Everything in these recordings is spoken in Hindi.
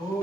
2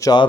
4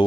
2